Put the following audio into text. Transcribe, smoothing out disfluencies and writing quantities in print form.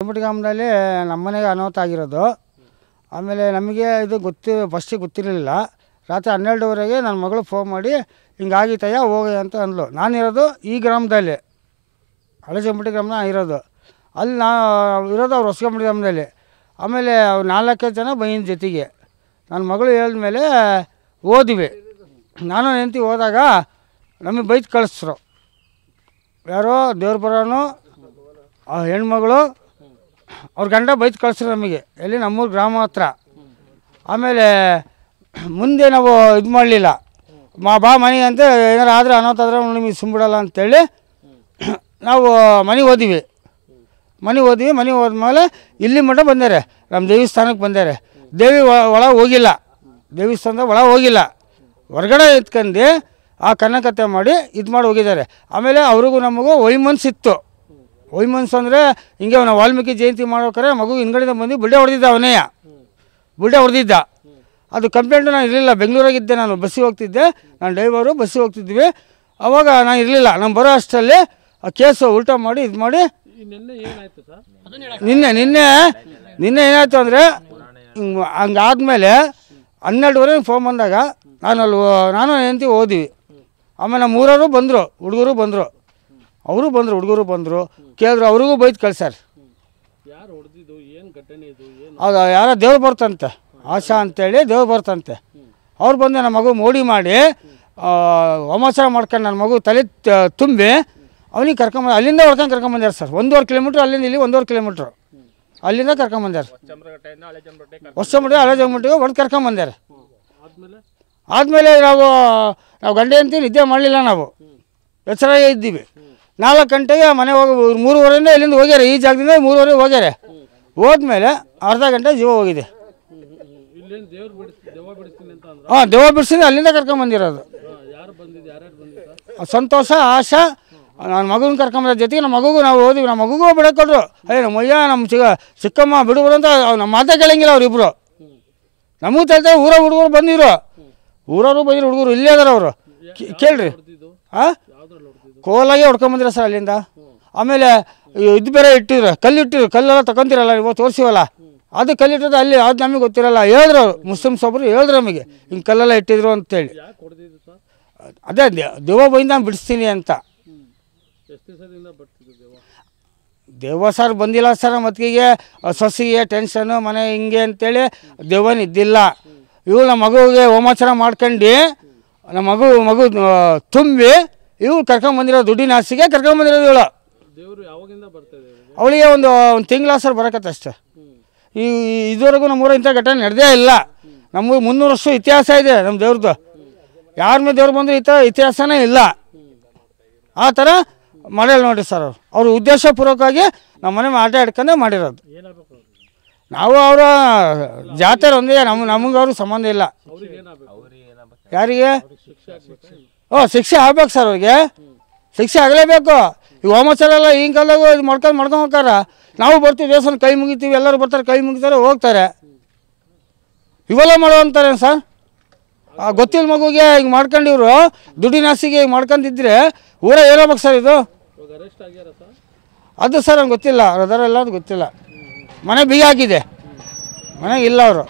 ಚಮ್ಮಟಿ ಗ್ರಾಮದಲ್ಲಿ ನಮ್ಮ ಮನೆಗೆ ಅನಾಹುತ ಆಗಿರೋದು. ಆಮೇಲೆ ನಮಗೆ ಇದು ಫಸ್ಟಿಗೆ ಗೊತ್ತಿರಲಿಲ್ಲ. ರಾತ್ರಿ 12ವರೆಗೆ ನನ್ನ ಮಗಳು ಫೋನ್ ಮಾಡಿ ಹಿಂಗಾಗಿತ್ತಯ್ಯ ಹೋಗಿ ಅಂತ ಅಂದ್ಲು. ನಾನಿರೋದು ಈ ಗ್ರಾಮದಲ್ಲಿ, ಹಳೆ ಚಮ್ಮಟಿ ಗ್ರಾಮ ಇರೋದು. ಅಲ್ಲಿ ಇರೋದು ಅವ್ರು ಹೊಸಗಂಬಡಿ ಗ್ರಾಮದಲ್ಲಿ. ಆಮೇಲೆ ಅವ್ರು 4 ಜನ ಬೈನ್ ಜೊತೆಗೆ ನನ್ನ ಮಗಳು ಹೇಳಿದ್ಮೇಲೆ ಹೋದ್ವಿ. ನಾನು ಹೆಂಡ್ತಿ ಹೋದಾಗ ನಮಗೆ ಬೈದು ಕಳಿಸ್ರು. ಯಾರೋ ದೇವ್ರ ಬರೋನು ಹೆಣ್ಮಗಳು ಅವ್ರ ಗಂಡ ಬೈದು ಕಳಿಸ್ರು ನಮಗೆ, ಎಲ್ಲಿ ನಮ್ಮೂರು ಗ್ರಾಮ ಹತ್ರ. ಆಮೇಲೆ ಮುಂದೆ ನಾವು ಇದು ಮಾಡಲಿಲ್ಲ, ಬಾ ಮನೆಗೆ ಅಂತ ಏನಾರು ಆದರೆ ಅನಾಹುತ ಆದರೆ ನಿಮಗೆ ಸುಮ್ಬಿಡಲ್ಲ ಅಂತೇಳಿ ನಾವು ಮನೆಗೆ ಹೋದ್ವಿ. ಮನೆಗೆ ಹೋದ್ಮೇಲೆ ಇಲ್ಲಿ ಮಟ್ಟ ಬಂದಾರೆ, ನಮ್ಮ ದೇವಸ್ಥಾನಕ್ಕೆ ಬಂದಾರೆ. ದೇವಿ ಒಳಗೆ ಹೋಗಿಲ್ಲ, ದೇವಸ್ಥಾನದ ಒಳಗೆ ಹೋಗಿಲ್ಲ, ಹೊರಗಡೆ ಎತ್ಕೊಂಡು ಆ ಕನ್ನಕತೆ ಮಾಡಿ ಇದು ಮಾಡಿ ಹೋಗಿದ್ದಾರೆ. ಆಮೇಲೆ ಅವ್ರಿಗೂ ನಮಗೂ ವೈಮನ್ಸಿತ್ತು. ವೈಮನ್ಸು ಅಂದರೆ ಹಿಂಗೆ ನಾವು ವಾಲ್ಮೀಕಿ ಜಯಂತಿ ಮಾಡ್ಬೇಕಾರೆ ಮಗು ಹಿಂದ್ಗಡೆಯಿಂದ ಬಂದು ಬುಡ್ಡೆ ಹೊಡೆದಿದ್ದ, ಅವನೇಯ ಬುಡ್ಡೆ ಹೊಡೆದಿದ್ದ. ಅದು ಕಂಪ್ಲೇಂಟು ನಾನು ಇರಲಿಲ್ಲ, ಬೆಂಗಳೂರಾಗಿದ್ದೆ, ನಾನು ಬಸ್ಸಿಗೆ ಹೋಗ್ತಿದ್ದೆ, ನಾನು ಡ್ರೈವರು ಬಸ್ಸಿಗೆ ಹೋಗ್ತಿದ್ವಿ. ಆವಾಗ ನಾನು ಇರಲಿಲ್ಲ. ನಾನು ಬರೋ ಅಷ್ಟರಲ್ಲಿ ಆ ಕೇಸು ಉಲ್ಟಾ ಮಾಡಿ ಇದು ಮಾಡಿ ನಿನ್ನೆ ಏನಾಯಿತು ಅಂದರೆ ಹಂಗಾದ್ಮೇಲೆ 12ವರೆಗೆ ಫೋನ್ ಬಂದಾಗ ನಾನು ಹೆಂಡ್ತಿ ಹೋದ್ವಿ. ಆಮೇಲೆ ನಮ್ಮ ಊರವರು ಬಂದರು, ಹುಡುಗರು ಬಂದರು, ಹುಡುಗರು ಬಂದರು, ಕೇಳಿದ್ರು. ಅವ್ರಿಗೂ ಬೈದು ಕಳ್ಸ್ಯಾರ. ಅದು ಯಾರೋ ದೇವ್ರು ಬರ್ತಂತೆ, ಆಶಾ ಅಂತೇಳಿ ದೇವ್ರು ಬರ್ತಂತೆ. ಅವ್ರು ಬಂದು ನಮ್ಮ ಮಗು ಮೋಡಿ ಮಾಡಿ ಹೋಮಾಚಾರ ಮಾಡ್ಕೊಂಡು ನನ್ನ ಮಗು ತಲೆ ತುಂಬಿ ಅವನಿಗೆ ಕರ್ಕೊಂಬಂದು ಅಲ್ಲಿಂದ ಹೊಡ್ಕೊಂಡು ಕರ್ಕೊಂಬಂದಾರೆ ಸರ್. 1.5 ಕಿಲೋಮೀಟ್ರ್ ಅಲ್ಲಿಂದ ಇಲ್ಲಿ 1.5 ಕಿಲೋಮೀಟ್ರು ಅಲ್ಲಿಂದ ಕರ್ಕೊಂಬಂದಾರೆ. ಹೊಸಮುಟ್ಟಿ ಹಳೆ ಜಮ್ಮಟ್ಟಿಗೆ ಹೊಡೆದು ಕರ್ಕೊಂಬಂದಾರೆ. ಆದಮೇಲೆ ನಾವು ಗಂಟೆ ಅಂತ ನಿದ್ದೆ ಮಾಡಲಿಲ್ಲ, ನಾವು ಎಚ್ಚರಾಗೇ ಇದ್ದೀವಿ. 4 ಗಂಟೆಗೆ ಮನೆ ಹೋಗಿ 3:30 ಇಲ್ಲಿಂದ ಹೋಗ್ಯಾರೆ, ಈ ಜಾಗದಿಂದ 3:30 ಹೋಗ್ಯಾರೆ. ಹೋದ್ಮೇಲೆ ಅರ್ಧ ಗಂಟೆ ಜೀವ ಹೋಗಿದೆ. ಹಾಂ, ದೆವ್ವ ಬಿಡಿಸಿದ್ರೆ ಅಲ್ಲಿಂದ ಕರ್ಕೊಂಬಂದಿರೋದು. ಸಂತೋಷ, ಆಶಾ, ನನ್ನ ಮಗುನ ಕರ್ಕೊಂಬಂದ ಜೊತೆಗೆ ನಮ್ಮ ಮಗುಗೂ ನಾವು ಹೋದ್ವಿ. ನಮ್ಮ ಮಗುಗೂ ಬಿಡಕೊಟ್ರು. ನಮ್ಮಯ್ಯ ನಮ್ಮ ಚಿಕ್ಕಮ್ಮ ಬಿಡುಗರು ಅಂತ ನಮ್ಮ ಮಾತೇ ಕೇಳಂಗಿಲ್ಲ ಅವರಿಬ್ಬರು. ನಮಗೂ ತಲ್ತಾ ಹುಡುಗರು ಬಂದಿರು, ಊರವರು ಬಂದಿರು, ಹುಡುಗರು ಇಲ್ಲೇ ಅದಾರ ಅವರು. ಕೇಳ್ರಿ, ಹಾಂ, ಕೋಲಾಗೆ ಹೊಡ್ಕೊಂಬಂದಿರ ಸರ್ ಅಲ್ಲಿಂದ. ಆಮೇಲೆ ಇದು ಬೇರೆ ಇಟ್ಟಿದ್ರು, ಕಲ್ಲೆಲ್ಲ ತಗೊಂತಿರಲ್ಲ, ನೀವು ತೋರಿಸಿವಲ್ಲ, ಅದು ಕಲ್ಲಿಟ್ಟದ್ದು ಅಲ್ಲಿ, ಅದು ನಮಗೆ ಗೊತ್ತಿರಲ್ಲ. ಹೇಳಿದ್ರು ಅವರು, ಮುಸ್ಲಿಮ್ಸ್ ಒಬ್ಬರು ಹೇಳಿದ್ರು ನಮಗೆ, ಹಿಂಗೆ ಕಲ್ಲೆಲ್ಲ ಇಟ್ಟಿದ್ರು ಅಂತೇಳಿ. ಅದೇ ದೆವ್ವ ಬೈಂದ ನಾನು ಬಿಡಿಸ್ತೀನಿ ಅಂತ. ದೆವ್ವ ಸರ್ ಬಂದಿಲ್ಲ ಸರ್. ಮತ್ತಿಗೆ ಸೊಸಿಗೆ ಟೆನ್ಷನು, ಮನೆ ಹಿಂಗೆ ಅಂತೇಳಿ ದೆವ್ವನ ಇದ್ದಿಲ್ಲ. ಇವು ನಮ್ಮ ಮಗುವಿಗೆ ಹೋಮಾಚಾರ ಮಾಡ್ಕೊಂಡು ನಮ್ಮ ಮಗು ತುಂಬಿ ಇವು ಕರ್ಕೊಂಬಂದಿರೋ, ದುಡ್ಡಿನ ಆಸೆಗೆ ಕರ್ಕೊಂಬಂದಿರೋದು ಇವಳು. ಅವಳಿಗೆ ಒಂದು ತಿಂಗಳ ಸರ್ ಬರಕತ್ತೆ ಅಷ್ಟೇ. ಇದುವರೆಗೂ ನಮ್ಮೂರ ಇಂಥ ಘಟನೆ ನಡೆದೇ ಇಲ್ಲ. ನಮ್ಮೂರು 300 ವರ್ಷ ಇತಿಹಾಸ ಇದೆ ನಮ್ಮ ದೇವ್ರದ್ದು. ಯಾರ ಮೇಲೆ ದೇವ್ರು ಬಂದರೂ ಇತಿಹಾಸನೇ ಇಲ್ಲ. ಆ ಥರ ಮಾಡಿಲ್ಲ ನೋಡಿ ಸರ್. ಅವರು ಉದ್ದೇಶಪೂರ್ವಕವಾಗಿ ನಮ್ಮ ಮನೆ ಆಟ ಹಿಡ್ಕೊಂಡೇ ಮಾಡಿರೋದು. ನಾವು ಅವರ ಜಾತ್ರೆ ಒಂದೇ, ನಮಗೆ ಅವ್ರಿಗೆ ಸಂಬಂಧ ಇಲ್ಲ. ಯಾರಿಗೆ? ಶಿಕ್ಷೆ ಆಗ್ಬೇಕು ಸರ್, ಅವ್ರಿಗೆ ಶಿಕ್ಷೆ ಆಗಲೇಬೇಕು. ಈಗ ಹೋಮಾಚಾರ ಎಲ್ಲ ಈಗಿನ ಕಾಲದಾಗ ಇದು ಮಾಡ್ಕೊಂಡು ಹೋಗ್ತಾರ. ನಾವು ಬರ್ತೀವಿ, ದೇವಸ್ಥಾನ ಕೈ ಮುಗಿತೀವಿ, ಎಲ್ಲರೂ ಬರ್ತಾರೆ, ಕೈ ಮುಗಿತಾರೆ, ಹೋಗ್ತಾರೆ. ಇವೆಲ್ಲ ಮಾಡೋ ಅಂತಾರೆ ಸರ್. ಗೊತ್ತಿಲ್ಲ ಮಗುಗೆ ಹಿಂಗೆ ಮಾಡ್ಕೊಂಡು ಇವರು ದುಡ್ಡಿನ ಆಸೆಗೆ ಹಿಂಗೆ ಮಾಡ್ಕೊಂಡಿದ್ರೆ ಊರ ಹೇಳ್ಬೇಕು ಸರ್. ಇದು ಅದು ಸರ್ ನಂಗೆ ಗೊತ್ತಿಲ್ಲ, ಅದರೆಲ್ಲ ಅದು ಗೊತ್ತಿಲ್ಲ. ಮನೆ ಬೀಗ ಹಾಕಿದೆ, ಮನೆಗೆ ಇಲ್ಲ ಅವರು.